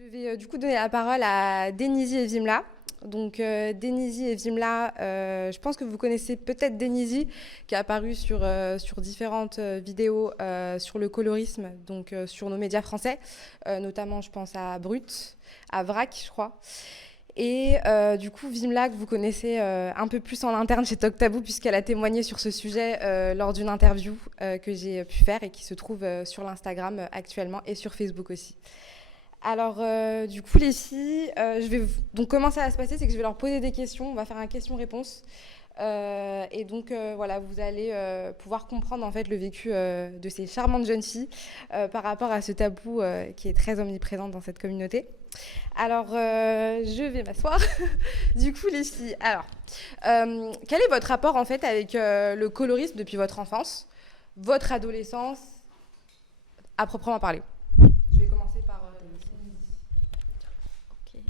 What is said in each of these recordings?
Je vais du coup donner la parole à Denisi et Vimla. Donc Denisi et Vimla, je pense que vous connaissez peut-être Denisi, qui est apparu sur différentes vidéos sur le colorisme, donc sur nos médias français, notamment je pense à Brut, à Vrac je crois. Et du coup, Vimla, que vous connaissez un peu plus en interne chez Talk Tabou, puisqu'elle a témoigné sur ce sujet lors d'une interview que j'ai pu faire et qui se trouve sur l'Instagram actuellement et sur Facebook aussi. Alors, du coup, les filles, donc comment ça va se passer, c'est que je vais leur poser des questions, on va faire un question-réponse. Et donc, voilà, vous allez pouvoir comprendre en fait le vécu de ces charmantes jeunes filles par rapport à ce tabou qui est très omniprésent dans cette communauté. Alors, je vais m'asseoir. Du coup, les filles, alors, quel est votre rapport en fait avec le colorisme depuis votre enfance, votre adolescence, à proprement parler? Je vais commencer par Ok.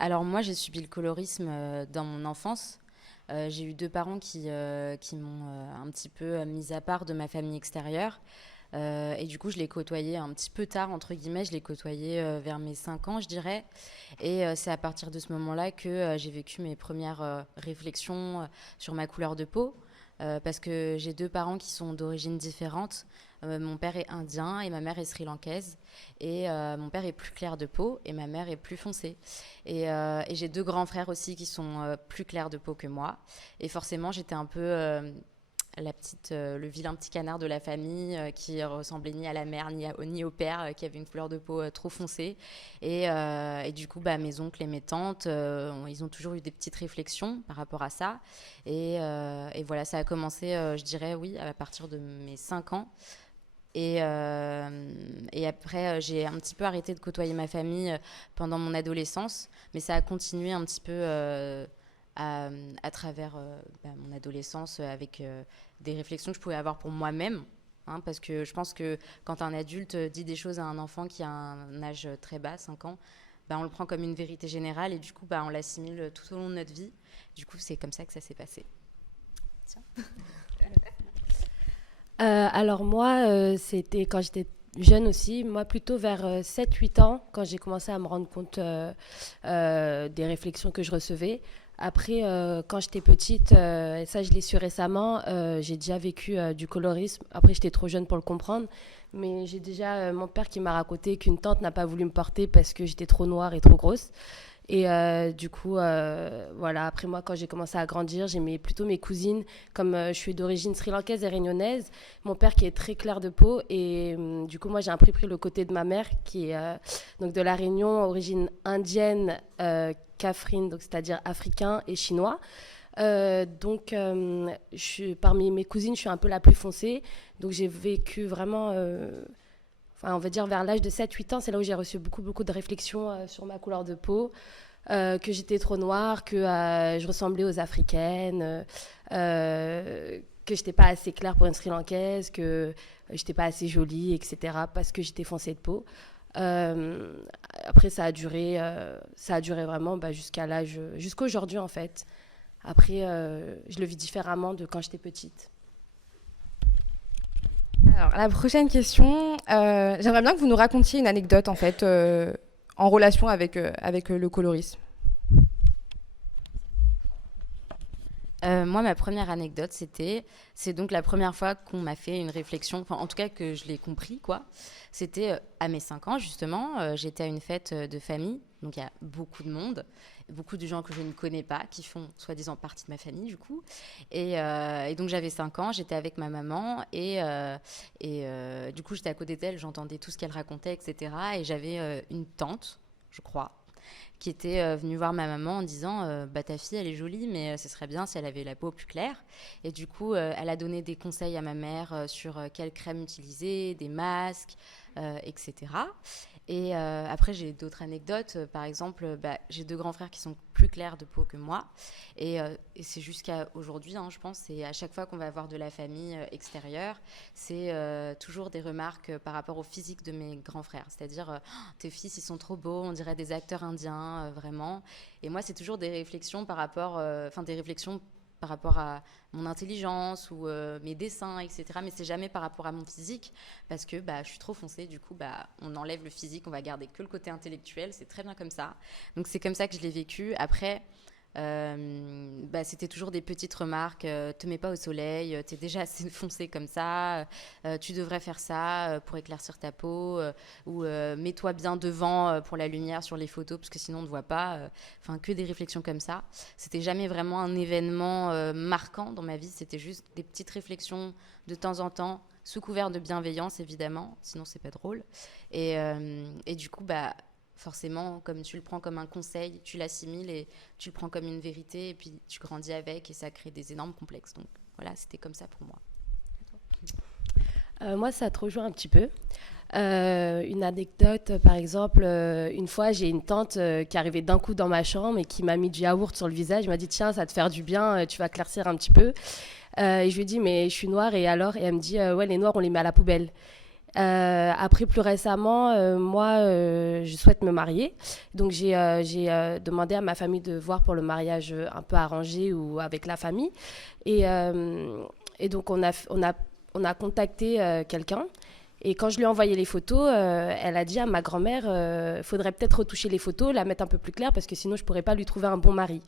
Alors moi, j'ai subi le colorisme dans mon enfance. J'ai eu deux parents qui m'ont un petit peu mise à part de ma famille extérieure. Et du coup, je l'ai côtoyé un petit peu tard, entre guillemets. Je l'ai côtoyé vers mes 5 ans, je dirais. Et c'est à partir de ce moment-là que j'ai vécu mes premières réflexions sur ma couleur de peau. Parce que j'ai deux parents qui sont d'origines différentes. Mon père est indien et ma mère est sri-lankaise. Et mon père est plus clair de peau et ma mère est plus foncée. Et j'ai deux grands frères aussi qui sont plus clairs de peau que moi. Et forcément, j'étais un peu le vilain petit canard de la famille qui ressemblait ni à la mère ni au père qui avait une couleur de peau trop foncée. Et du coup, bah, mes oncles et mes tantes, ils ont toujours eu des petites réflexions par rapport à ça. Et voilà, ça a commencé, je dirais, oui, à partir de mes 5 ans. Et après, j'ai un petit peu arrêté de côtoyer ma famille pendant mon adolescence, mais ça a continué un petit peu à, à travers mon adolescence avec des réflexions que je pouvais avoir pour moi-même. Hein, parce que je pense que quand un adulte dit des choses à un enfant qui a un âge très bas, 5 ans, bah, on le prend comme une vérité générale et du coup, bah, on l'assimile tout au long de notre vie. Du coup, c'est comme ça que ça s'est passé. Tiens. Alors moi, c'était quand j'étais jeune aussi, moi plutôt vers 7-8 ans, quand j'ai commencé à me rendre compte des réflexions que je recevais. Après, quand j'étais petite, et ça je l'ai su récemment, j'ai déjà vécu du colorisme. Après, j'étais trop jeune pour le comprendre, mais j'ai déjà mon père qui m'a raconté qu'une tante n'a pas voulu me porter parce que j'étais trop noire et trop grosse. Et du coup, voilà, après moi, quand j'ai commencé à grandir, j'aimais plutôt mes cousines, comme je suis d'origine sri-lankaise et réunionnaise, mon père qui est très clair de peau, et du coup, moi, j'ai un peu pris le côté de ma mère, qui est donc de la Réunion, origine indienne, kafrine, donc c'est-à-dire africain et chinois. Parmi mes cousines, je suis un peu la plus foncée, donc j'ai vécu vraiment... Enfin, on va dire vers l'âge de 7-8 ans, c'est là où j'ai reçu beaucoup, beaucoup de réflexions sur ma couleur de peau, que j'étais trop noire, que je ressemblais aux Africaines, que j'étais pas assez claire pour une Sri-Lankaise, que j'étais pas assez jolie, etc. parce que j'étais foncée de peau. Euh, Après, ça a duré vraiment jusqu'à l'âge, jusqu'à aujourd'hui en fait. Après, je le vis différemment de quand j'étais petite. Alors, la prochaine question, j'aimerais bien que vous nous racontiez une anecdote en fait en relation avec le colorisme. Moi, ma première anecdote, c'est donc la première fois qu'on m'a fait une réflexion, enfin, en tout cas que je l'ai compris, quoi. C'était à mes 5 ans, justement. J'étais à une fête de famille, donc il y a beaucoup de monde, beaucoup de gens que je ne connais pas, qui font soi-disant partie de ma famille, du coup. Et donc j'avais 5 ans, j'étais avec ma maman, du coup j'étais à côté d'elle, j'entendais tout ce qu'elle racontait, etc. Et j'avais une tante, je crois, qui était venue voir ma maman en disant bah, ta fille elle est jolie mais ce serait bien si elle avait la peau plus claire. Et du coup elle a donné des conseils à ma mère sur quelle crème utiliser, des masques, etc. Et après j'ai d'autres anecdotes. Par exemple bah, j'ai deux grands frères qui sont plus clairs de peau que moi et c'est jusqu'à aujourd'hui, hein, je pense, c'est à chaque fois qu'on va voir de la famille extérieure, c'est toujours des remarques par rapport au physique de mes grands frères, c'est-à-dire tes fils ils sont trop beaux, on dirait des acteurs indiens, vraiment. Et moi c'est toujours des réflexions par rapport, des réflexions par rapport à mon intelligence ou mes dessins, etc. Mais c'est jamais par rapport à mon physique, parce que je suis trop foncée, du coup, on enlève le physique, on va garder que le côté intellectuel, c'est très bien comme ça. Donc c'est comme ça que je l'ai vécu. Après, c'était toujours des petites remarques, te mets pas au soleil, t'es déjà assez foncé comme ça, tu devrais faire ça pour éclaircir ta peau, ou mets-toi bien devant pour la lumière sur les photos parce que sinon on ne voit pas, que des réflexions comme ça. C'était jamais vraiment un événement marquant dans ma vie, c'était juste des petites réflexions de temps en temps, sous couvert de bienveillance évidemment, sinon c'est pas drôle. Et du coup forcément, comme tu le prends comme un conseil, tu l'assimiles et tu le prends comme une vérité et puis tu grandis avec et ça crée des énormes complexes. Donc voilà, c'était comme ça pour moi. Moi, ça te rejoint un petit peu. Une anecdote, par exemple, une fois, j'ai une tante qui est arrivée d'un coup dans ma chambre et qui m'a mis du yaourt sur le visage. Elle m'a dit, tiens, ça va te faire du bien, tu vas claircir un petit peu. Et je lui ai dit, mais je suis noire et alors? Et elle me dit, ouais, les noirs, on les met à la poubelle. Après, plus récemment, moi, je souhaite me marier. Donc, j'ai demandé à ma famille de voir pour le mariage un peu arrangé ou avec la famille. Et donc, on a contacté quelqu'un. Et quand je lui ai envoyé les photos, elle a dit à ma grand-mère, faudrait peut-être retoucher les photos, la mettre un peu plus claire, parce que sinon, je ne pourrais pas lui trouver un bon mari.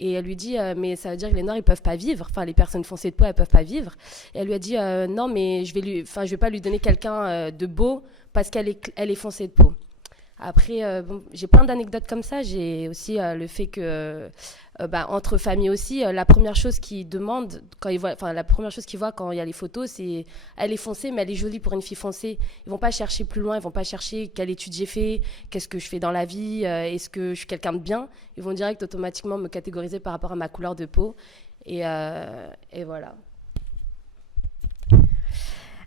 Et elle lui dit, mais ça veut dire que les noirs, ils ne peuvent pas vivre. Enfin, les personnes foncées de peau, elles ne peuvent pas vivre. Et elle lui a dit, non, mais je vais pas lui donner quelqu'un de beau parce qu'elle est foncée de peau. Après, j'ai plein d'anecdotes comme ça. J'ai aussi le fait que, entre familles aussi, la première chose qu'ils demandent, la première chose qu'ils voient quand il y a les photos, c'est elle est foncée, mais elle est jolie pour une fille foncée. Ils vont pas chercher plus loin, ils vont pas chercher quelle étude j'ai fait, qu'est-ce que je fais dans la vie, est-ce que je suis quelqu'un de bien. Ils vont direct automatiquement me catégoriser par rapport à ma couleur de peau. Et voilà.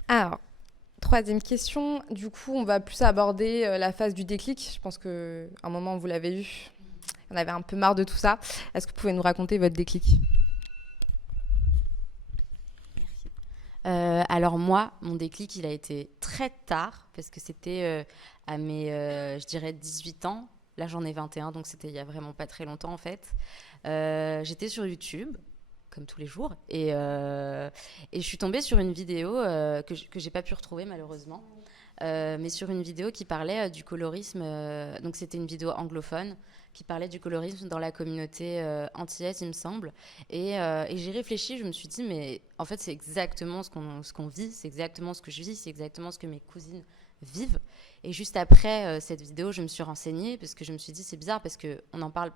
Alors, troisième question. Du coup, on va plus aborder la phase du déclic. Je pense qu'à un moment, vous l'avez eu. On avait un peu marre de tout ça. Est-ce que vous pouvez nous raconter votre déclic? Merci. Alors moi, mon déclic, il a été très tard, parce que c'était à mes, je dirais, 18 ans. Là, j'en ai 21, donc c'était il y a vraiment pas très longtemps, en fait. J'étais sur YouTube, comme tous les jours, et je suis tombée sur une vidéo que j'ai pas pu retrouver, malheureusement, mais sur une vidéo qui parlait du colorisme. Donc c'était une vidéo anglophone qui parlait du colorisme dans la communauté antillaise, il me semble. Et j'ai réfléchi, je me suis dit, mais en fait, c'est exactement ce qu'on vit, c'est exactement ce que je vis, c'est exactement ce que mes cousines vivent. Et juste après cette vidéo, je me suis renseignée, parce que je me suis dit, c'est bizarre, parce qu'on en parle...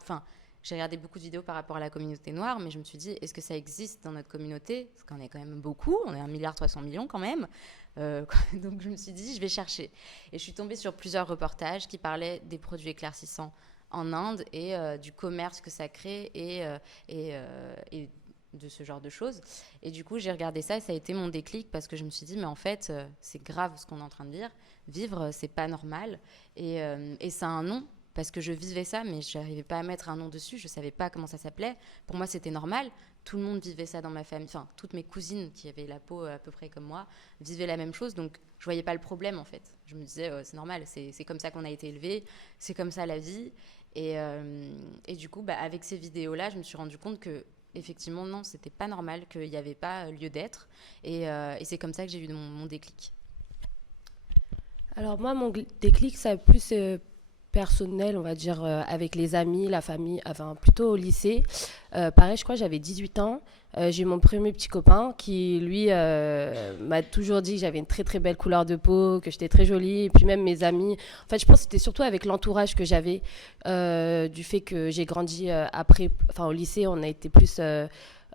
J'ai regardé beaucoup de vidéos par rapport à la communauté noire, mais je me suis dit, est-ce que ça existe dans notre communauté? Parce qu'on est quand même beaucoup, on est 1,3 milliard quand même. Donc je me suis dit, je vais chercher. Et je suis tombée sur plusieurs reportages qui parlaient des produits éclaircissants en Inde et du commerce que ça crée et de ce genre de choses. Et du coup, j'ai regardé ça et ça a été mon déclic, parce que je me suis dit, mais en fait, c'est grave ce qu'on est en train de dire. Vivre, c'est pas normal. Et ça a un nom. Parce que je vivais ça, mais je n'arrivais pas à mettre un nom dessus, je ne savais pas comment ça s'appelait. Pour moi, c'était normal. Tout le monde vivait ça dans ma famille. Enfin, toutes mes cousines qui avaient la peau à peu près comme moi vivaient la même chose. Donc, je ne voyais pas le problème, en fait. Je me disais, c'est normal, c'est comme ça qu'on a été élevés, c'est comme ça la vie. Et du coup, avec ces vidéos-là, je me suis rendu compte que, effectivement, non, ce n'était pas normal, qu'il n'y avait pas lieu d'être. Et c'est comme ça que j'ai eu mon déclic. Alors moi, mon déclic, ça a plus... personnel, on va dire, avec les amis, la famille, enfin plutôt au lycée. Pareil, je crois que j'avais 18 ans. J'ai eu mon premier petit copain qui, lui, m'a toujours dit que j'avais une très très belle couleur de peau, que j'étais très jolie. Et puis même mes amis. En fait, je pense que c'était surtout avec l'entourage que j'avais, du fait que j'ai grandi après, enfin au lycée, on a été plus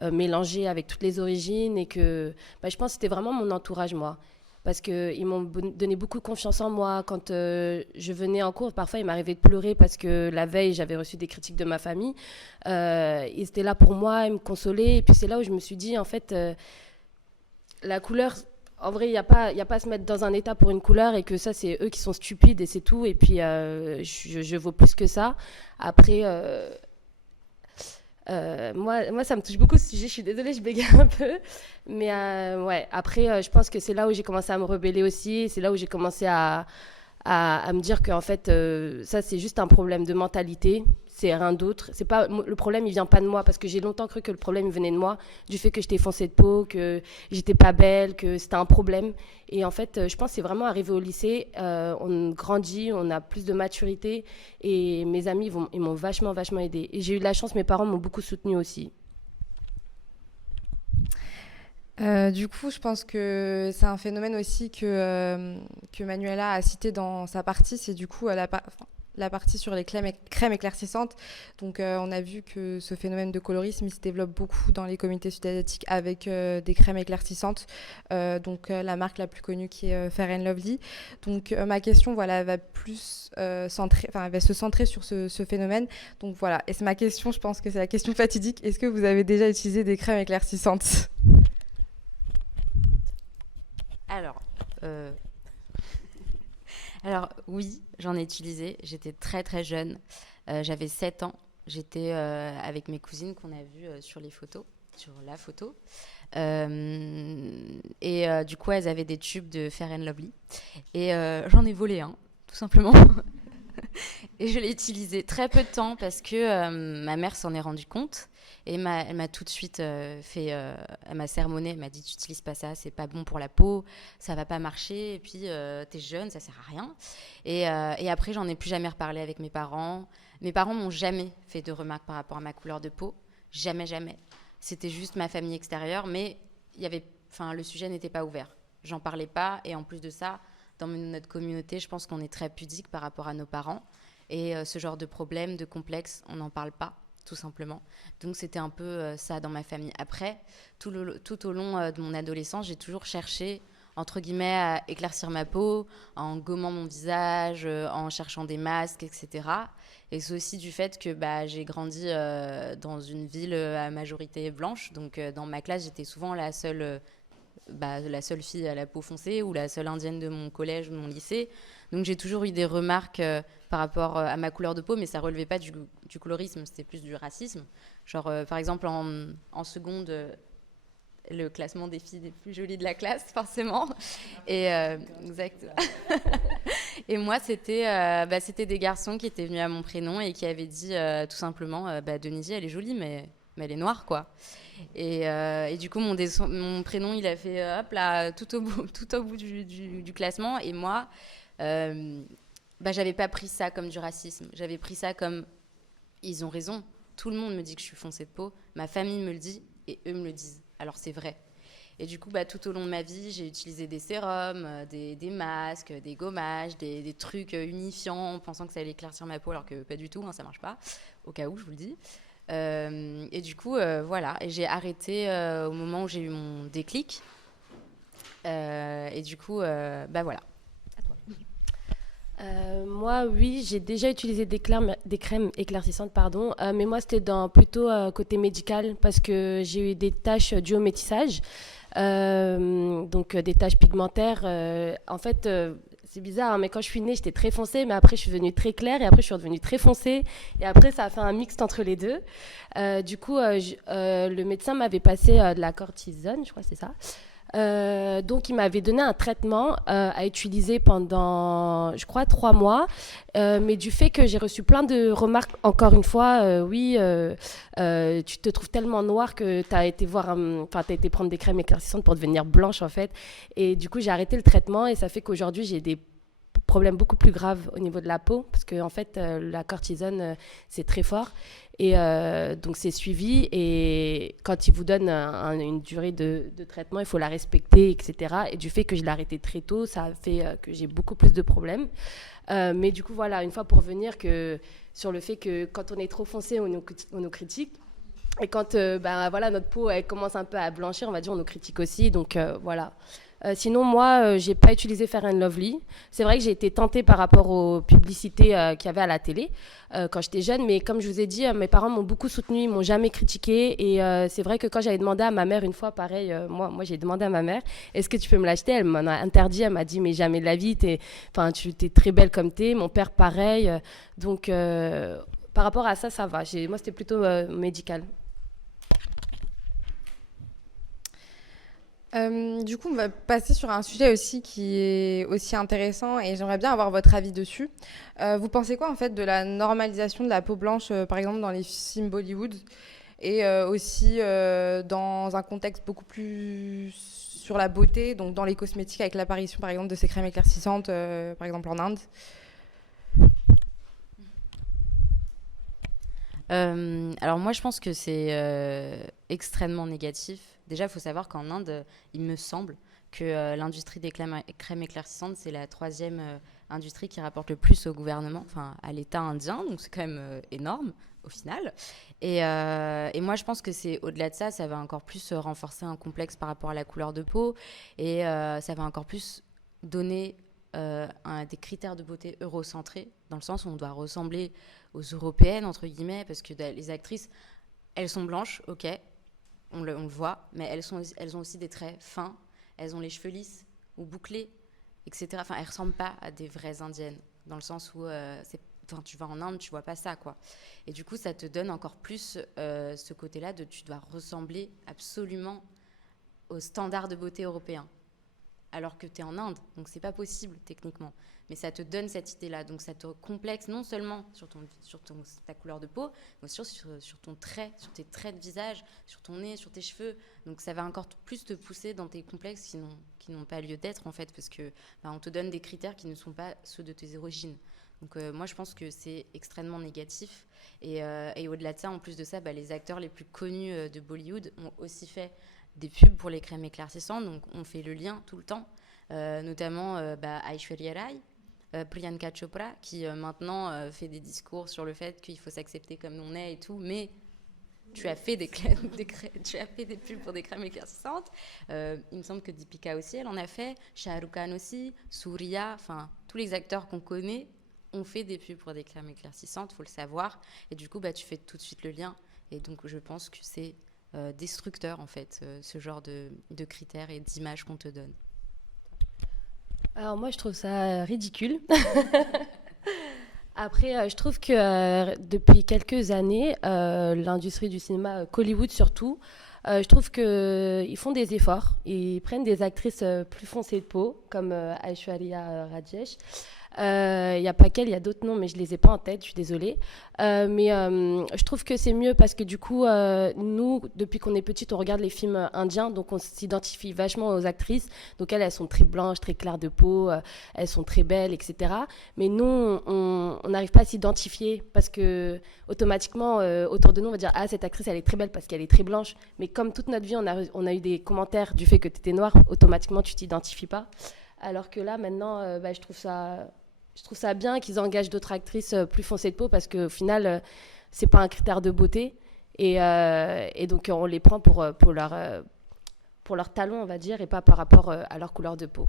mélangés avec toutes les origines et que je pense que c'était vraiment mon entourage, moi. Parce qu'ils m'ont donné beaucoup de confiance en moi. Quand je venais en cours, parfois, il m'arrivait de pleurer parce que la veille, j'avais reçu des critiques de ma famille. Ils étaient là pour moi, ils me consolaient. Et puis, c'est là où je me suis dit, en fait, la couleur, en vrai, il n'y a pas à se mettre dans un état pour une couleur et que ça, c'est eux qui sont stupides et c'est tout. Et puis, je vaux plus que ça. Après... moi, ça me touche beaucoup ce sujet. Je suis désolée, je bégaye un peu. Mais ouais, après, je pense que c'est là où j'ai commencé à me rebeller aussi. C'est là où j'ai commencé à à me dire qu'en fait, ça, c'est juste un problème de mentalité. C'est rien d'autre. C'est pas, le problème, il vient pas de moi, parce que j'ai longtemps cru que le problème il venait de moi, du fait que j'étais foncée de peau, que j'étais pas belle, que c'était un problème. Et en fait, je pense que c'est vraiment arrivé au lycée, on grandit, on a plus de maturité, et mes amis, ils m'ont vachement, vachement aidée. Et j'ai eu de la chance, mes parents m'ont beaucoup soutenue aussi. Du coup, je pense que c'est un phénomène aussi que Manuela a cité dans sa partie, c'est du coup la partie sur les crèmes éclaircissantes. Donc, on a vu que ce phénomène de colorisme, il se développe beaucoup dans les communautés sud-asiatiques avec des crèmes éclaircissantes. Donc, la marque la plus connue qui est Fair & Lovely. Donc, ma question, voilà, va plus elle va se centrer sur ce phénomène. Donc, voilà. Et c'est ma question, je pense que c'est la question fatidique. Est-ce que vous avez déjà utilisé des crèmes éclaircissantes ? Alors, alors oui, j'en ai utilisé. J'étais très très jeune. J'avais 7 ans. J'étais avec mes cousines qu'on a vues sur les photos, sur la photo. Du coup, elles avaient des tubes de Fair & Lovely. Et j'en ai volé un, tout simplement. Et je l'ai utilisé très peu de temps parce que ma mère s'en est rendue compte. Et elle m'a tout de suite elle m'a sermonné, elle m'a dit tu n'utilises pas ça, c'est pas bon pour la peau, ça va pas marcher, et puis t'es jeune, ça sert à rien. Et après, j'en ai plus jamais reparlé avec mes parents. Mes parents m'ont jamais fait de remarques par rapport à ma couleur de peau, jamais, jamais. C'était juste ma famille extérieure, mais le sujet n'était pas ouvert. J'en parlais pas, et en plus de ça, dans notre communauté, je pense qu'on est très pudique par rapport à nos parents. Et ce genre de problème, de complexe, on n'en parle pas, tout simplement. Donc, c'était un peu ça dans ma famille. Après, tout au long de mon adolescence, j'ai toujours cherché, entre guillemets, à éclaircir ma peau, en gommant mon visage, en cherchant des masques, etc. Et c'est aussi du fait que j'ai grandi dans une ville à majorité blanche. Donc, dans ma classe, j'étais souvent la seule fille à la peau foncée ou la seule indienne de mon collège ou de mon lycée. Donc j'ai toujours eu des remarques par rapport à ma couleur de peau, mais ça relevait pas du colorisme, c'était plus du racisme. Genre, par exemple, en seconde, le classement des filles les plus jolies de la classe, forcément. Et, exact. Et moi, c'était des garçons qui étaient venus à mon prénom et qui avaient dit tout simplement Denise, elle est jolie, mais elle est noire, quoi. Et du coup, mon prénom, il a fait hop là, tout au bout du classement. Et moi, j'avais pas pris ça comme du racisme. J'avais pris ça comme ils ont raison. Tout le monde me dit que je suis foncée de peau. Ma famille me le dit et eux me le disent. Alors c'est vrai. Et du coup, tout au long de ma vie, j'ai utilisé des sérums, des masques, des gommages, des trucs unifiants, en pensant que ça allait éclaircir ma peau, alors que pas du tout, hein, ça marche pas. Au cas où, je vous le dis. Et du coup, voilà. Et j'ai arrêté au moment où j'ai eu mon déclic. Et du coup, voilà. À toi. Moi, oui, j'ai déjà utilisé des crèmes éclaircissantes, pardon, mais moi, c'était plutôt côté médical, parce que j'ai eu des taches dues au métissage, donc des taches pigmentaires. En fait, c'est bizarre, hein, mais quand je suis née, j'étais très foncée, mais après, je suis devenue très claire, et après, je suis redevenue très foncée, et après, ça a fait un mixte entre les deux. Du coup, le médecin m'avait passé de la cortisone, je crois que c'est ça. Donc, il m'avait donné un traitement à utiliser pendant, je crois, 3 mois. Mais du fait que j'ai reçu plein de remarques, encore une fois, oui, tu te trouves tellement noire que tu as été t'as été prendre des crèmes éclaircissantes pour devenir blanche, en fait. Et du coup, j'ai arrêté le traitement, et ça fait qu'aujourd'hui, j'ai des problèmes beaucoup plus graves au niveau de la peau, parce que en fait, la cortisone, c'est très fort. Et donc, c'est suivi. Et quand ils vous donnent une durée de traitement, il faut la respecter, etc. Et du fait que je l'ai arrêté très tôt, ça a fait que j'ai beaucoup plus de problèmes. Mais du coup, voilà, une fois pour revenir sur le fait que quand on est trop foncé, on nous critique. Et quand voilà, notre peau elle commence un peu à blanchir, on va dire, on nous critique aussi. Donc, voilà. Sinon, moi, j'ai pas utilisé Fair & Lovely. C'est vrai que j'ai été tentée par rapport aux publicités qu'il y avait à la télé quand j'étais jeune, mais comme je vous ai dit, mes parents m'ont beaucoup soutenue, ils m'ont jamais critiquée. Et c'est vrai que quand j'avais demandé à ma mère une fois, pareil, moi j'ai demandé à ma mère, est-ce que tu peux me l'acheter? Elle m'en a interdit, elle m'a dit, mais jamais de la vie, tu es très belle comme t'es. Mon père, pareil. Donc, par rapport à ça, ça va. Moi, c'était plutôt médical. Du coup, on va passer sur un sujet aussi qui est aussi intéressant et j'aimerais bien avoir votre avis dessus. Vous pensez quoi en fait de la normalisation de la peau blanche, par exemple dans les films Bollywood et aussi dans un contexte beaucoup plus sur la beauté, donc dans les cosmétiques avec l'apparition par exemple de ces crèmes éclaircissantes, par exemple en Inde. Alors moi, je pense que c'est extrêmement négatif. Déjà, il faut savoir qu'en Inde, il me semble que l'industrie des crèmes éclaircissantes, c'est la troisième industrie qui rapporte le plus au gouvernement, enfin à l'État indien, donc c'est quand même énorme au final. Et moi, je pense que c'est au-delà de ça, ça va encore plus renforcer un complexe par rapport à la couleur de peau, et ça va encore plus donner des critères de beauté eurocentrés, dans le sens où on doit ressembler aux européennes, entre guillemets, parce que les actrices, elles sont blanches, ok, on le voit, mais elles ont aussi des traits fins, elles ont les cheveux lisses ou bouclés, etc. Enfin, elles ressemblent pas à des vraies indiennes, dans le sens où enfin, tu vas en Inde, tu vois pas ça, quoi. Et du coup, ça te donne encore plus ce côté-là de tu dois ressembler absolument aux standards de beauté européens, alors que tu es en Inde, donc c'est pas possible techniquement. Mais ça te donne cette idée-là, donc ça te complexe non seulement sur ta couleur de peau, mais aussi sur ton trait, sur tes traits de visage, sur ton nez, sur tes cheveux. Donc ça va encore plus te pousser dans tes complexes qui n'ont pas lieu d'être en fait, parce que on te donne des critères qui ne sont pas ceux de tes origines. Donc moi je pense que c'est extrêmement négatif. Et au-delà de ça, en plus de ça, les acteurs les plus connus de Bollywood ont aussi fait des pubs pour les crèmes éclaircissantes, donc on fait le lien tout le temps, notamment Aishwarya Rai, Priyanka Chopra, qui maintenant fait des discours sur le fait qu'il faut s'accepter comme on est et tout, mais tu as fait tu as fait des pubs pour des crèmes éclaircissantes. Il me semble que Deepika aussi, elle en a fait, Shah Rukh Khan aussi, Surya, enfin tous les acteurs qu'on connaît ont fait des pubs pour des crèmes éclaircissantes, faut le savoir, et du coup tu fais tout de suite le lien, et donc je pense que c'est destructeur en fait, ce genre de critères et d'images qu'on te donne. Alors moi, je trouve ça ridicule. Après, je trouve que depuis quelques années, l'industrie du cinéma, Hollywood surtout, je trouve qu'ils font des efforts. Ils prennent des actrices plus foncées de peau, comme Aishwarya Rajesh. Il n'y a pas qu'elle, il y a d'autres noms, mais je ne les ai pas en tête, je suis désolée. Mais je trouve que c'est mieux parce que du coup, nous, depuis qu'on est petite, on regarde les films indiens, donc on s'identifie vachement aux actrices. Donc elles sont très blanches, très claires de peau, elles sont très belles, etc. Mais nous, on n'arrive pas à s'identifier parce que automatiquement, autour de nous, on va dire ah, cette actrice, elle est très belle parce qu'elle est très blanche. Mais comme toute notre vie, on a eu des commentaires du fait que tu étais noire, automatiquement, tu t'identifies pas. Alors que là, maintenant, je trouve ça bien qu'ils engagent d'autres actrices plus foncées de peau parce qu'au final, c'est pas un critère de beauté. Et donc, on les prend pour leur talent, on va dire, et pas par rapport à leur couleur de peau.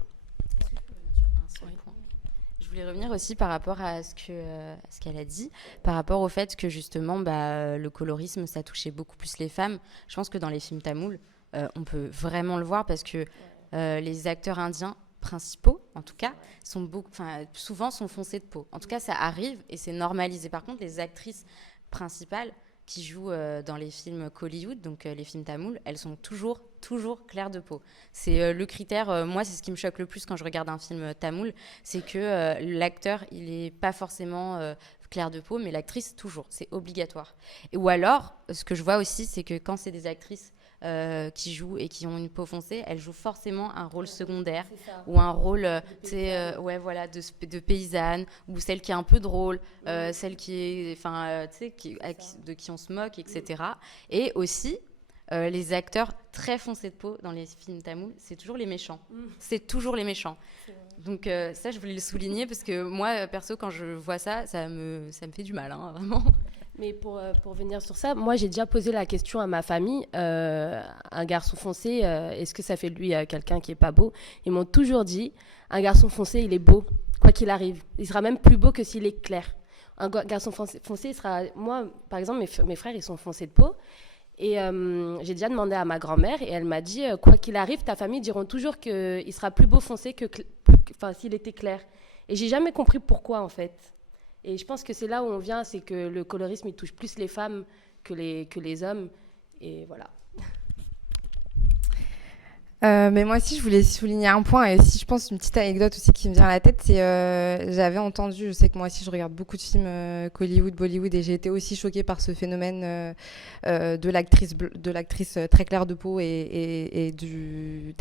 Je voulais revenir aussi par rapport à ce qu'elle a dit, par rapport au fait que justement, le colorisme, ça touchait beaucoup plus les femmes. Je pense que dans les films tamouls, on peut vraiment le voir parce que les acteurs indiens principaux, en tout cas, souvent sont foncés de peau. En tout cas, ça arrive et c'est normalisé. Par contre, les actrices principales qui jouent dans les films Hollywood, donc les films tamouls, elles sont toujours claires de peau. C'est le critère, moi, c'est ce qui me choque le plus quand je regarde un film tamoul, c'est que l'acteur, il n'est pas forcément clair de peau, mais l'actrice, toujours. C'est obligatoire. Ou alors, ce que je vois aussi, c'est que quand c'est des actrices qui jouent et qui ont une peau foncée, elles jouent forcément un rôle secondaire ou un rôle de paysanne, ou celle qui est un peu drôle, celle qui est, de qui on se moque, etc. Et aussi, les acteurs très foncés de peau dans les films tamouls, c'est toujours les méchants. C'est toujours les méchants. Donc ça, je voulais le souligner parce que moi, perso, quand je vois ça, ça me fait du mal, hein, vraiment. Mais pour venir sur ça, moi j'ai déjà posé la question à ma famille, un garçon foncé, est-ce que ça fait de lui quelqu'un qui est pas beau? Ils m'ont toujours dit, un garçon foncé, il est beau, quoi qu'il arrive. Il sera même plus beau que s'il est clair. Un garçon foncé, il sera... Moi, par exemple, mes frères, ils sont foncés de peau. Et j'ai déjà demandé à ma grand-mère et elle m'a dit, quoi qu'il arrive, ta famille diront toujours qu'il sera plus beau foncé s'il était clair. Et j'ai jamais compris pourquoi en fait. Et je pense que c'est là où on vient, c'est que le colorisme, il touche plus les femmes que les hommes. Et voilà. Mais moi aussi, je voulais souligner un point, et si je pense une petite anecdote aussi qui me vient à la tête, c'est j'avais entendu, je sais que moi aussi je regarde beaucoup de films Hollywood, Bollywood, et j'ai été aussi choquée par ce phénomène de l'actrice très claire de peau et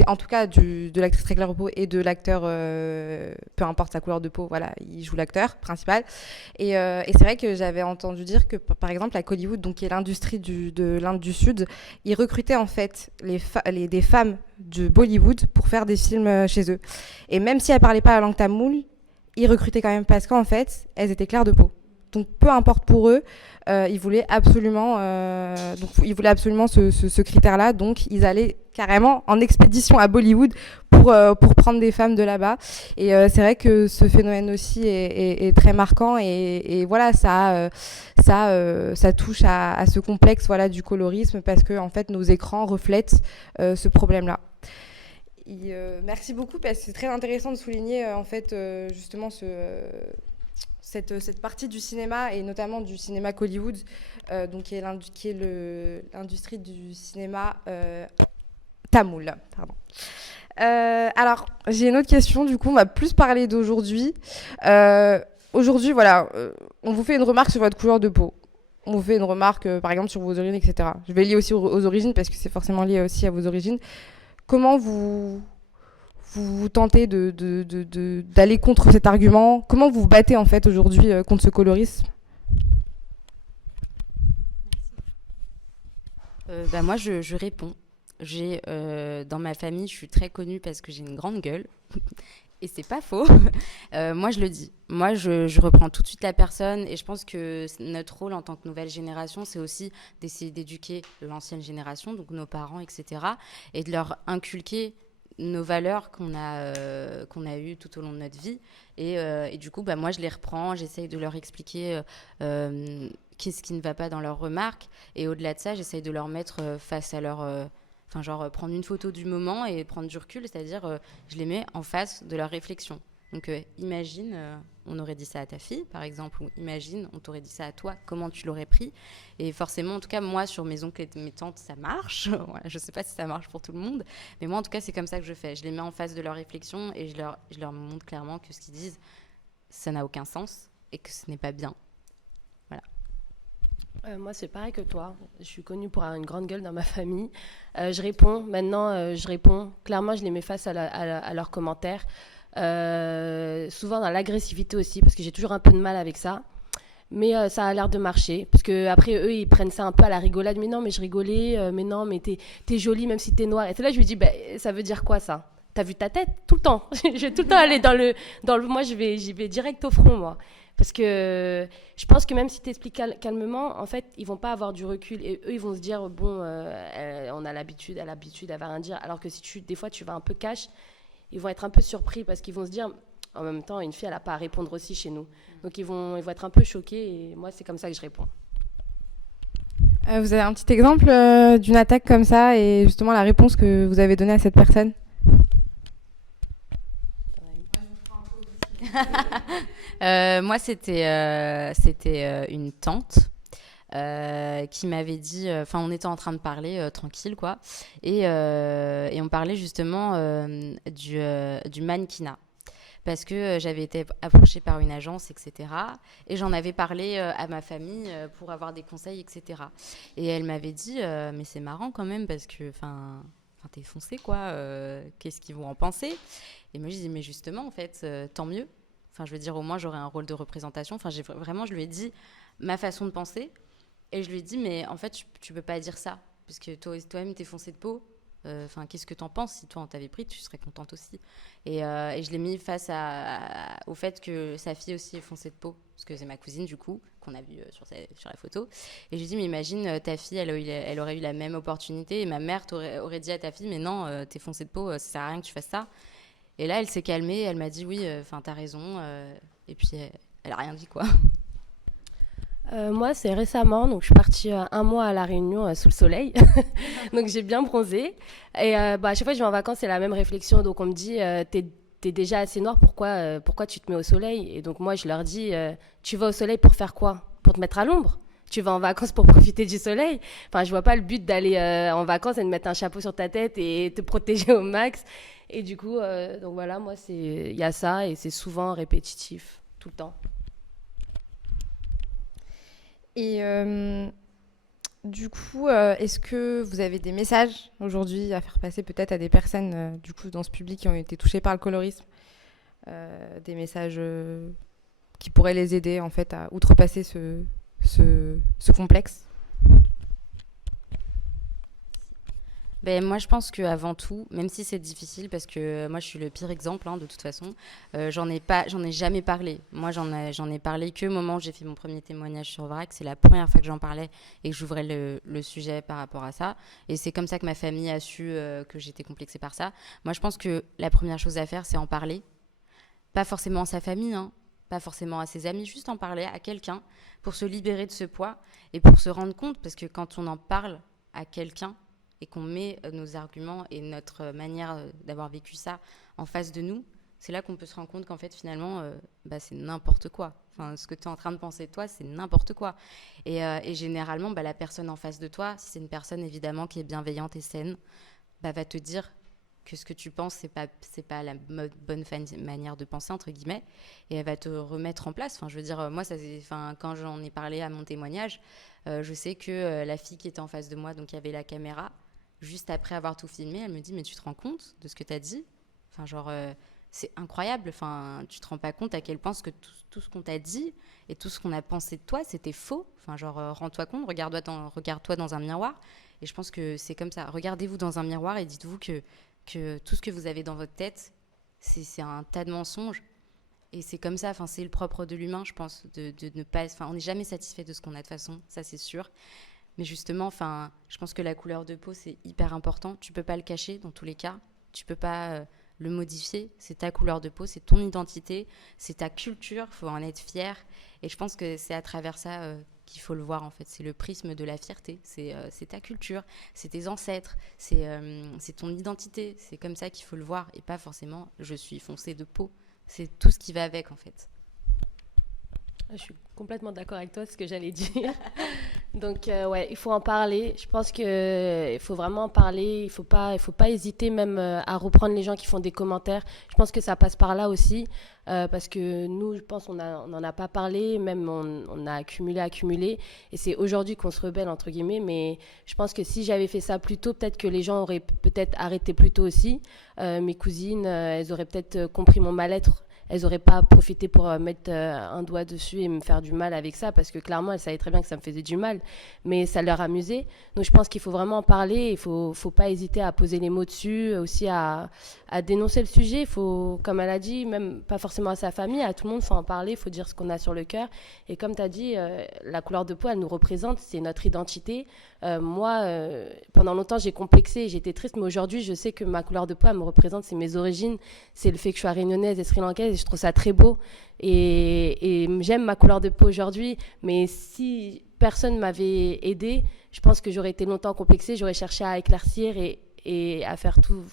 en tout cas de l'actrice très claire de peau et de l'acteur, peu importe sa couleur de peau, voilà, il joue l'acteur principal. Et c'est vrai que j'avais entendu dire que par exemple à Hollywood, donc qui est l'industrie de l'Inde du Sud, ils recrutaient en fait des femmes de Bollywood pour faire des films chez eux. Et même si elles parlaient pas la langue tamoule, ils recrutaient quand même parce qu'en fait, elles étaient claires de peau. Donc peu importe pour eux, ils voulaient absolument, ce critère-là. Donc ils allaient carrément en expédition à Bollywood pour prendre des femmes de là-bas. Et c'est vrai que ce phénomène aussi est très marquant. Et voilà, ça touche à ce complexe, voilà, du colorisme, parce que en fait nos écrans reflètent ce problème-là. Et, merci beaucoup, parce que c'est très intéressant de souligner en fait justement cette partie du cinéma, et notamment du cinéma Hollywood, donc qui est l'industrie du cinéma tamoul. Pardon. Alors, j'ai une autre question, du coup, on va plus parler d'aujourd'hui. Aujourd'hui, voilà, on vous fait une remarque sur votre couleur de peau. On vous fait une remarque, par exemple, sur vos origines, etc. Je vais lier aussi aux origines, parce que c'est forcément lié aussi à vos origines. Comment vous tentez d'aller contre cet argument? Comment vous vous battez en fait aujourd'hui contre ce colorisme? Moi, je réponds. Dans ma famille, je suis très connue parce que j'ai une grande gueule. Et c'est pas faux. Moi, je le dis. Moi, je reprends tout de suite la personne. Et je pense que notre rôle en tant que nouvelle génération, c'est aussi d'essayer d'éduquer l'ancienne génération, donc nos parents, etc. Et de leur inculquer nos valeurs qu'on a eues tout au long de notre vie. Et du coup, moi, je les reprends. J'essaye de leur expliquer qu'est-ce qui ne va pas dans leurs remarques. Et au-delà de ça, j'essaye de leur mettre face à leur... prendre une photo du moment et prendre du recul, c'est-à-dire je les mets en face de leur réflexion. Donc imagine, on aurait dit ça à ta fille, par exemple, ou imagine, on t'aurait dit ça à toi, comment tu l'aurais pris? Et forcément, en tout cas, moi, sur mes oncles et mes tantes, ça marche. Voilà, je ne sais pas si ça marche pour tout le monde, mais moi, en tout cas, c'est comme ça que je fais. Je les mets en face de leur réflexion et je leur montre clairement que ce qu'ils disent, ça n'a aucun sens et que ce n'est pas bien. Voilà. Moi, c'est pareil que toi. Je suis connue pour avoir une grande gueule dans ma famille. Je réponds. Maintenant, je réponds. Clairement, je les mets face à leurs commentaires. Souvent dans l'agressivité aussi, parce que j'ai toujours un peu de mal avec ça. Mais ça a l'air de marcher. Parce que après, eux, ils prennent ça un peu à la rigolade. Mais non, mais je rigolais. Mais non, mais t'es jolie même si t'es noire. Et c'est là que je lui dis, ça veut dire quoi ça? T'as vu ta tête? Tout le temps. Je vais tout le temps aller dans le... Moi, j'y vais direct au front, moi. Parce que je pense que même si tu expliques calmement, en fait, ils vont pas avoir du recul. Et eux, ils vont se dire, bon, on a l'habitude, elle va rien dire. Alors que si des fois, tu vas un peu cash, ils vont être un peu surpris parce qu'ils vont se dire, en même temps, une fille, elle n'a pas à répondre aussi chez nous. Donc, ils vont être un peu choqués. Et moi, c'est comme ça que je réponds. Vous avez un petit exemple d'une attaque comme ça, et justement la réponse que vous avez donnée à cette personne? Moi, c'était une tante qui m'avait dit... on était en train de parler tranquille, quoi. Et on parlait justement du mannequinat. Parce que j'avais été approchée par une agence, etc. Et j'en avais parlé à ma famille pour avoir des conseils, etc. Et elle m'avait dit, mais c'est marrant quand même, parce que... t'es foncé, quoi. Qu'est-ce qu'ils vont en penser? Et moi, je dis, mais justement, en fait, tant mieux. Je veux dire, au moins, j'aurai un rôle de représentation. Je lui ai dit ma façon de penser. Et je lui ai dit, mais en fait, tu peux pas dire ça. Parce que toi-même, t'es foncé de peau. Qu'est-ce que t'en penses? Si toi, on t'avait pris, tu serais contente aussi. Et je l'ai mis face au fait que sa fille aussi est foncée de peau. Parce que c'est ma cousine, du coup, qu'on a vu sur la photo. Et je lui ai dit, mais imagine, ta fille, elle aurait eu la même opportunité. Et ma mère aurait dit à ta fille, mais non, t'es foncée de peau, ça sert à rien que tu fasses ça. Et là, elle s'est calmée, elle m'a dit oui, t'as raison. Et puis, elle a rien dit, quoi. Moi, c'est récemment, donc je suis partie un mois à La Réunion sous le soleil. Donc, j'ai bien bronzé. Et à chaque fois que je vais en vacances, c'est la même réflexion. Donc, on me dit, t'es déjà assez noire, pourquoi tu te mets au soleil? Et donc, moi, je leur dis, tu vas au soleil pour faire quoi? Pour te mettre à l'ombre? tu vas en vacances pour profiter du soleil. Enfin, je vois pas le but d'aller en vacances et de mettre un chapeau sur ta tête et te protéger au max. Et du coup, donc voilà, moi, il y a ça et c'est souvent répétitif, tout le temps. Et du coup, est-ce que vous avez des messages aujourd'hui à faire passer peut-être à des personnes du coup dans ce public qui ont été touchées par le colorisme, des messages qui pourraient les aider en fait à outrepasser ce complexe? Ben, moi, je pense qu'avant tout, même si c'est difficile, parce que moi, je suis le pire exemple, de toute façon, j'en ai jamais parlé. Moi, j'en ai parlé que au moment où j'ai fait mon premier témoignage sur VRAC. C'est la première fois que j'en parlais et que j'ouvrais le sujet par rapport à ça. Et c'est comme ça que ma famille a su que j'étais complexée par ça. Moi, je pense que la première chose à faire, c'est en parler. Pas forcément à sa famille, pas forcément à ses amis, juste en parler à quelqu'un pour se libérer de ce poids et pour se rendre compte, parce que quand on en parle à quelqu'un, et qu'on met nos arguments et notre manière d'avoir vécu ça en face de nous, c'est là qu'on peut se rendre compte qu'en fait, finalement, c'est n'importe quoi. Enfin, ce que tu es en train de penser de toi, c'est n'importe quoi. Et généralement, la personne en face de toi, si c'est une personne évidemment qui est bienveillante et saine, va te dire que ce que tu penses, c'est pas la bonne manière de penser, entre guillemets, et elle va te remettre en place. Enfin, je veux dire, moi, quand j'en ai parlé à mon témoignage, je sais que la fille qui était en face de moi, donc il y avait la caméra, juste après avoir tout filmé, elle me dit « Mais tu te rends compte de ce que tu as dit ?» Enfin, c'est incroyable. Enfin, tu te rends pas compte à quel point tout ce qu'on t'a dit et tout ce qu'on a pensé de toi, c'était faux. Enfin, rends-toi compte, regarde-toi dans un miroir. Et je pense que c'est comme ça. Regardez-vous dans un miroir et dites-vous que tout ce que vous avez dans votre tête, c'est un tas de mensonges. Et c'est comme ça, c'est le propre de l'humain, je pense, de ne pas... on n'est jamais satisfait de ce qu'on a de toute façon, ça c'est sûr. Mais justement, je pense que la couleur de peau, c'est hyper important. Tu peux pas le cacher dans tous les cas. Tu peux pas le modifier. C'est ta couleur de peau, c'est ton identité, c'est ta culture. Il faut en être fier. Et je pense que c'est à travers ça qu'il faut le voir, en fait. C'est le prisme de la fierté. C'est ta culture, c'est tes ancêtres, c'est ton identité. C'est comme ça qu'il faut le voir. Et pas forcément, je suis foncée de peau. C'est tout ce qui va avec, en fait. Je suis complètement d'accord avec toi, c'est ce que j'allais dire. Donc, ouais, il faut en parler. Je pense qu'il faut vraiment en parler. Il faut pas hésiter même à reprendre les gens qui font des commentaires. Je pense que ça passe par là aussi. Parce que nous, je pense qu'on n'en a pas parlé. Même on a accumulé. Et c'est aujourd'hui qu'on se rebelle, entre guillemets. Mais je pense que si j'avais fait ça plus tôt, peut-être que les gens auraient peut-être arrêté plus tôt aussi. Mes cousines, elles auraient peut-être compris mon mal-être. Elles n'auraient pas profité pour mettre un doigt dessus et me faire du mal avec ça, parce que clairement, elles savaient très bien que ça me faisait du mal, mais ça leur amusait. Donc je pense qu'il faut vraiment en parler, il ne faut pas hésiter à poser les mots dessus, aussi à dénoncer le sujet. Il faut, comme elle a dit, même pas forcément à sa famille, à tout le monde, il faut en parler, il faut dire ce qu'on a sur le cœur. Et comme tu as dit, la couleur de peau, elle nous représente, c'est notre identité. Moi, pendant longtemps, j'ai complexé, j'étais triste, mais aujourd'hui, je sais que ma couleur de peau, elle me représente, c'est mes origines, c'est le fait que je sois réunionnaise et sri-lankaise, et je trouve ça très beau. Et j'aime ma couleur de peau aujourd'hui, mais si personne m'avait aidée, je pense que j'aurais été longtemps complexée, j'aurais cherché à éclaircir et à faire tout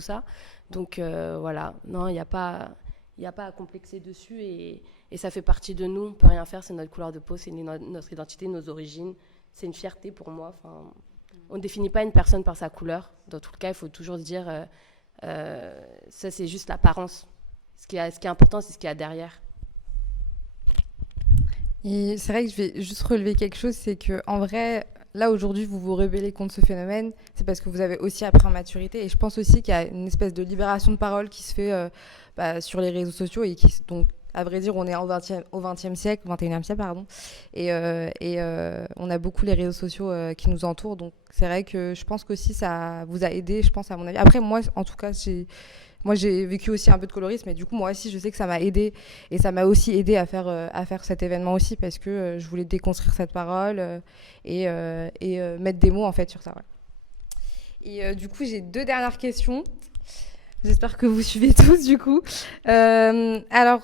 ça. Donc voilà, non, il n'y a pas à complexer dessus, et ça fait partie de nous, on ne peut rien faire, c'est notre couleur de peau, c'est notre identité, nos origines. C'est une fierté pour moi. On ne définit pas une personne par sa couleur. Dans tout le cas, il faut toujours se dire ça, c'est juste l'apparence. Ce qui est important, c'est ce qu'il y a derrière. Et c'est vrai que je vais juste relever quelque chose, c'est qu'en vrai, là aujourd'hui, vous vous rebellez contre ce phénomène, c'est parce que vous avez aussi appris en maturité. Et je pense aussi qu'il y a une espèce de libération de parole qui se fait sur les réseaux sociaux, et donc, à vrai dire, on est au 20e siècle, 21e siècle, pardon. Et on a beaucoup les réseaux sociaux qui nous entourent. Donc, c'est vrai que je pense qu'aussi ça vous a aidé, je pense, à mon avis. Après, moi, en tout cas, j'ai vécu aussi un peu de colorisme. Et du coup, moi aussi, je sais que ça m'a aidé. Et ça m'a aussi aidé à faire cet événement aussi, parce que je voulais déconstruire cette parole et mettre des mots, en fait, sur ça. Ouais. Et du coup, j'ai 2 dernières questions. J'espère que vous suivez tous, du coup. Alors...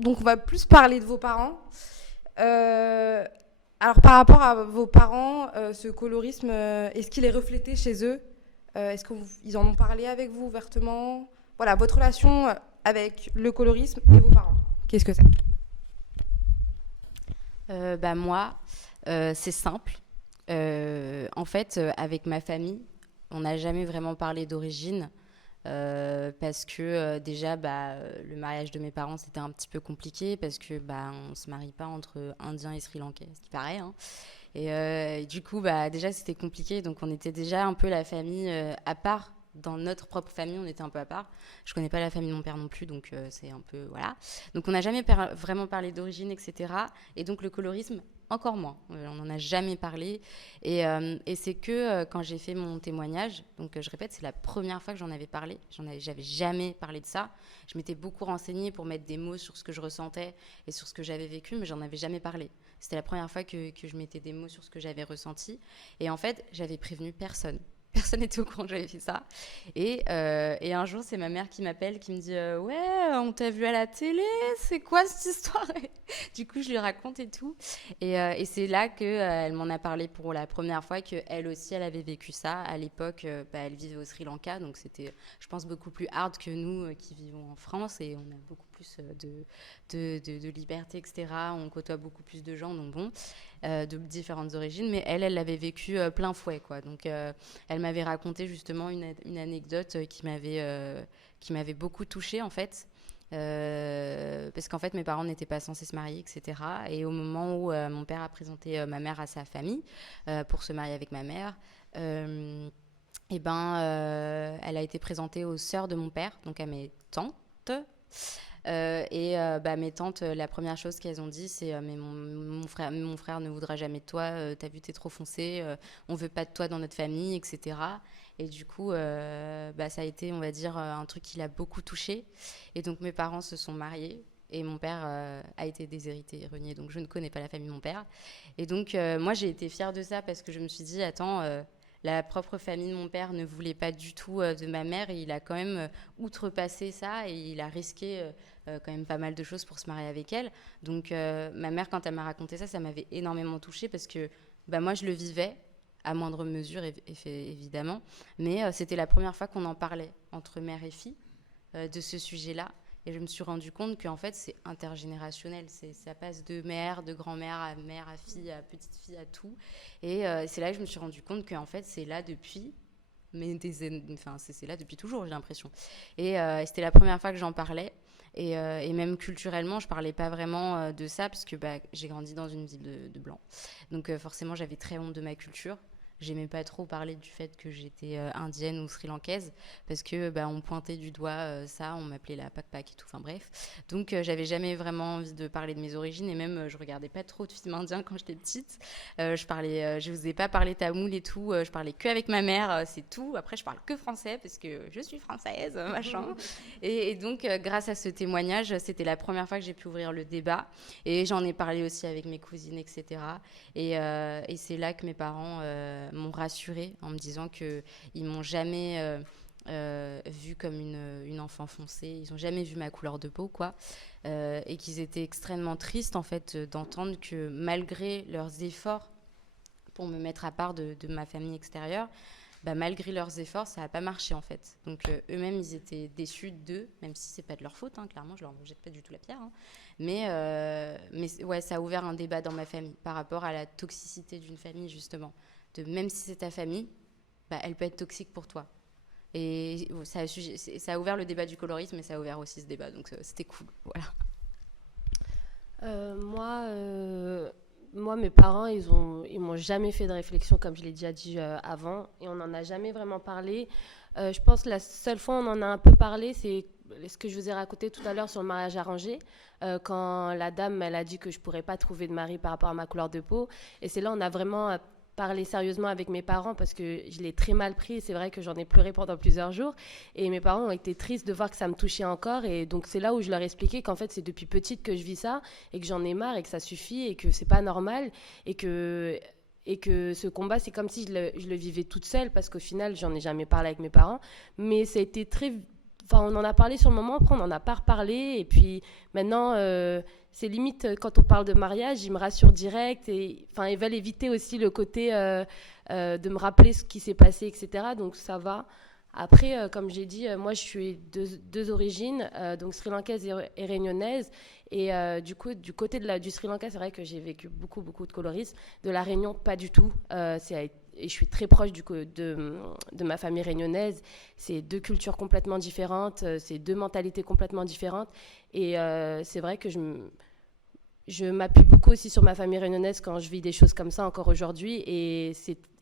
Donc, on va plus parler de vos parents. Alors, par rapport à vos parents, ce colorisme, est-ce qu'il est reflété chez eux ? Est-ce qu'ils en ont parlé avec vous ouvertement ? Voilà, votre relation avec le colorisme et vos parents. Qu'est-ce que c'est ? Moi, c'est simple. En fait, avec ma famille, on n'a jamais vraiment parlé d'origine. Parce que déjà, le mariage de mes parents, c'était un petit peu compliqué parce que on se marie pas entre Indiens et Sri Lankais, ce qui paraît, hein. Et du coup, déjà, c'était compliqué. Donc, on était déjà un peu la famille à part. Dans notre propre famille, on était un peu à part. Je connais pas la famille de mon père non plus, donc c'est un peu... Voilà. Donc, on n'a jamais vraiment parlé d'origine, etc. Et donc, le colorisme, encore moins. On n'en a jamais parlé. Et c'est que quand j'ai fait mon témoignage, donc je répète, c'est la première fois que j'en avais parlé. J'avais jamais parlé de ça. Je m'étais beaucoup renseignée pour mettre des mots sur ce que je ressentais et sur ce que j'avais vécu, mais j'en avais jamais parlé. C'était la première fois que je mettais des mots sur ce que j'avais ressenti. Et en fait, j'avais prévenu personne. Personne n'était au courant que j'avais fait ça. Et un jour, c'est ma mère qui m'appelle, qui me dit ouais, on t'a vu à la télé, c'est quoi cette histoire? Du coup, je lui raconte et tout. Et c'est là qu'elle m'en a parlé pour la première fois, qu'elle aussi, elle avait vécu ça. À l'époque, elle vivait au Sri Lanka, donc c'était, je pense, beaucoup plus hard que nous qui vivons en France. Et on a beaucoup plus de liberté, etc. On côtoie beaucoup plus de gens, donc bon, de différentes origines. Mais elle l'avait vécu plein fouet, quoi. Donc, elle m'avait raconté justement une anecdote qui m'avait beaucoup touchée, en fait. Parce qu'en fait, mes parents n'étaient pas censés se marier, etc. Et au moment où mon père a présenté ma mère à sa famille pour se marier avec ma mère, elle a été présentée aux sœurs de mon père, donc à mes tantes. Mes tantes, la première chose qu'elles ont dit, c'est mais mon frère ne voudra jamais de toi, t'as vu, t'es trop foncé, on veut pas de toi dans notre famille, etc. Et du coup, ça a été, on va dire, un truc qui l'a beaucoup touché. Et donc mes parents se sont mariés. Et mon père a été déshérité, renié, donc je ne connais pas la famille de mon père. Et donc moi j'ai été fière de ça parce que je me suis dit, attends, la propre famille de mon père ne voulait pas du tout de ma mère et il a quand même outrepassé ça et il a risqué quand même pas mal de choses pour se marier avec elle. Donc ma mère, quand elle m'a raconté ça, ça m'avait énormément touchée parce que moi je le vivais à moindre mesure évidemment, mais c'était la première fois qu'on en parlait entre mère et fille de ce sujet-là. Et je me suis rendu compte qu'en fait, c'est intergénérationnel. Ça passe de mère, de grand-mère à fille, à petite fille, à tout. Et c'est là que je me suis rendu compte qu'en fait, c'est là depuis... c'est là depuis toujours, j'ai l'impression. Et c'était la première fois que j'en parlais. Et même culturellement, je parlais pas vraiment de ça parce que j'ai grandi dans une ville de blancs. Donc forcément, j'avais très honte de ma culture. J'aimais pas trop parler du fait que j'étais indienne ou sri-lankaise parce que on pointait du doigt ça, on m'appelait la pac-pac et tout, enfin bref. Donc j'avais jamais vraiment envie de parler de mes origines et même je regardais pas trop de films indiens quand j'étais petite. Je vous ai pas parlé tamoul et tout, je parlais que avec ma mère, c'est tout. Après je parle que français parce que je suis française, machin. Et donc grâce à ce témoignage, c'était la première fois que j'ai pu ouvrir le débat et j'en ai parlé aussi avec mes cousines, etc. Et c'est là que mes parents m'ont rassurée en me disant qu'ils m'ont jamais vue comme une enfant foncée. Ils n'ont jamais vu ma couleur de peau, quoi. Et qu'ils étaient extrêmement tristes, en fait, d'entendre que malgré leurs efforts pour me mettre à part de ma famille extérieure, malgré leurs efforts, ça n'a pas marché, en fait. Donc, eux-mêmes, ils étaient déçus d'eux, même si ce n'est pas de leur faute, hein, clairement, je ne leur jette pas du tout la pierre. Hein. Mais ouais, ça a ouvert un débat dans ma famille par rapport à la toxicité d'une famille, justement. Même si c'est ta famille, elle peut être toxique pour toi. Et ça a ouvert le débat du colorisme, mais ça a ouvert aussi ce débat, donc c'était cool. Voilà. Moi, mes parents, ils m'ont jamais fait de réflexion, comme je l'ai déjà dit avant, et on n'en a jamais vraiment parlé. Je pense que la seule fois où on en a un peu parlé, c'est ce que je vous ai raconté tout à l'heure sur le mariage arrangé, quand la dame, elle a dit que je pourrais pas trouver de mari par rapport à ma couleur de peau. Et c'est là on a vraiment parlé sérieusement avec mes parents parce que je l'ai très mal pris. C'est vrai que j'en ai pleuré pendant plusieurs jours. Et mes parents ont été tristes de voir que ça me touchait encore. Et donc c'est là où je leur ai expliqué qu'en fait c'est depuis petite que je vis ça et que j'en ai marre et que ça suffit et que c'est pas normal et que ce combat, c'est comme si je le vivais toute seule parce qu'au final, j'en ai jamais parlé avec mes parents. Mais ça a été très... Enfin, on en a parlé sur le moment, après on n'en a pas reparlé. Et puis maintenant, c'est limite, quand on parle de mariage, ils me rassurent direct. Et, ils veulent éviter aussi le côté de me rappeler ce qui s'est passé, etc. Donc ça va. Après, comme j'ai dit, moi je suis deux origines, donc sri-lankaise et réunionnaise. Et du coup, du côté du Sri Lanka, c'est vrai que j'ai vécu beaucoup, beaucoup de colorisme. De la Réunion, pas du tout. Et je suis très proche de ma famille réunionnaise. C'est deux cultures complètement différentes, c'est deux mentalités complètement différentes. Et c'est vrai que je m'appuie beaucoup aussi sur ma famille réunionnaise quand je vis des choses comme ça encore aujourd'hui. Et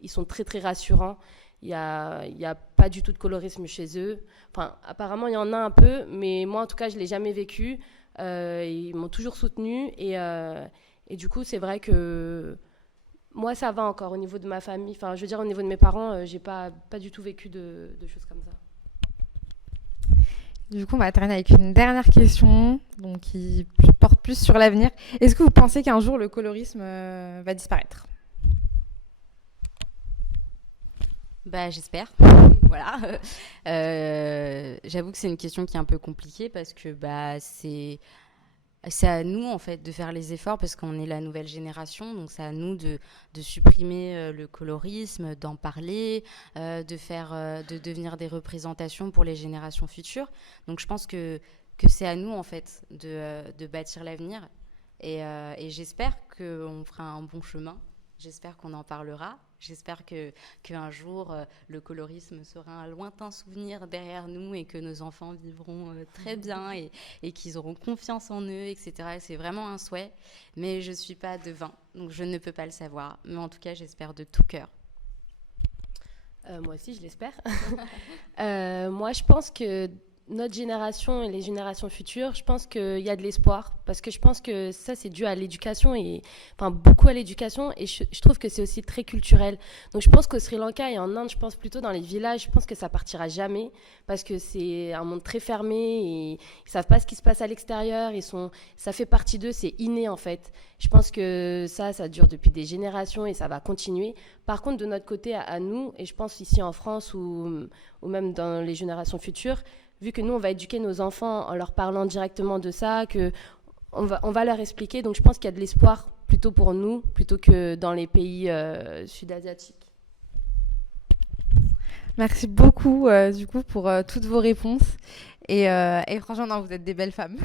ils sont très, très rassurants. Il y a pas du tout de colorisme chez eux. Enfin, apparemment, il y en a un peu, mais moi, en tout cas, je ne l'ai jamais vécu. Ils m'ont toujours soutenue. Et du coup, c'est vrai que moi, ça va encore au niveau de ma famille. Enfin, je veux dire, au niveau de mes parents, j'ai pas du tout vécu de choses comme ça. Du coup, on va terminer avec une dernière question, donc qui porte plus sur l'avenir. Est-ce que vous pensez qu'un jour le colorisme va disparaître? Bah, j'espère. Voilà. J'avoue que c'est une question qui est un peu compliquée parce que bah, c'est à nous en fait de faire les efforts parce qu'on est la nouvelle génération, donc c'est à nous de supprimer le colorisme, d'en parler, de devenir des représentations pour les générations futures. Donc je pense que c'est à nous en fait de bâtir l'avenir et j'espère qu'on fera un bon chemin. J'espère qu'on en parlera. J'espère qu'un jour, le colorisme sera un lointain souvenir derrière nous et que nos enfants vivront très bien et qu'ils auront confiance en eux, etc. Et c'est vraiment un souhait, mais je ne suis pas devin, donc je ne peux pas le savoir. Mais en tout cas, j'espère de tout cœur. Moi aussi, je l'espère. Moi, je pense que notre génération et les générations futures, je pense qu'il y a de l'espoir parce que je pense que ça, c'est dû à l'éducation enfin, beaucoup à l'éducation et je trouve que c'est aussi très culturel. Donc, je pense qu'au Sri Lanka et en Inde, je pense plutôt dans les villages, je pense que ça partira jamais parce que c'est un monde très fermé et ils savent pas ce qui se passe à l'extérieur. Ça fait partie d'eux, c'est inné en fait. Je pense que ça dure depuis des générations et ça va continuer. Par contre, de notre côté, à nous, et je pense ici en France ou même dans les générations futures, vu que nous, on va éduquer nos enfants en leur parlant directement de ça, on va leur expliquer. Donc, je pense qu'il y a de l'espoir plutôt pour nous, plutôt que dans les pays sud-asiatiques. Merci beaucoup du coup pour toutes vos réponses et franchement, non, vous êtes des belles femmes.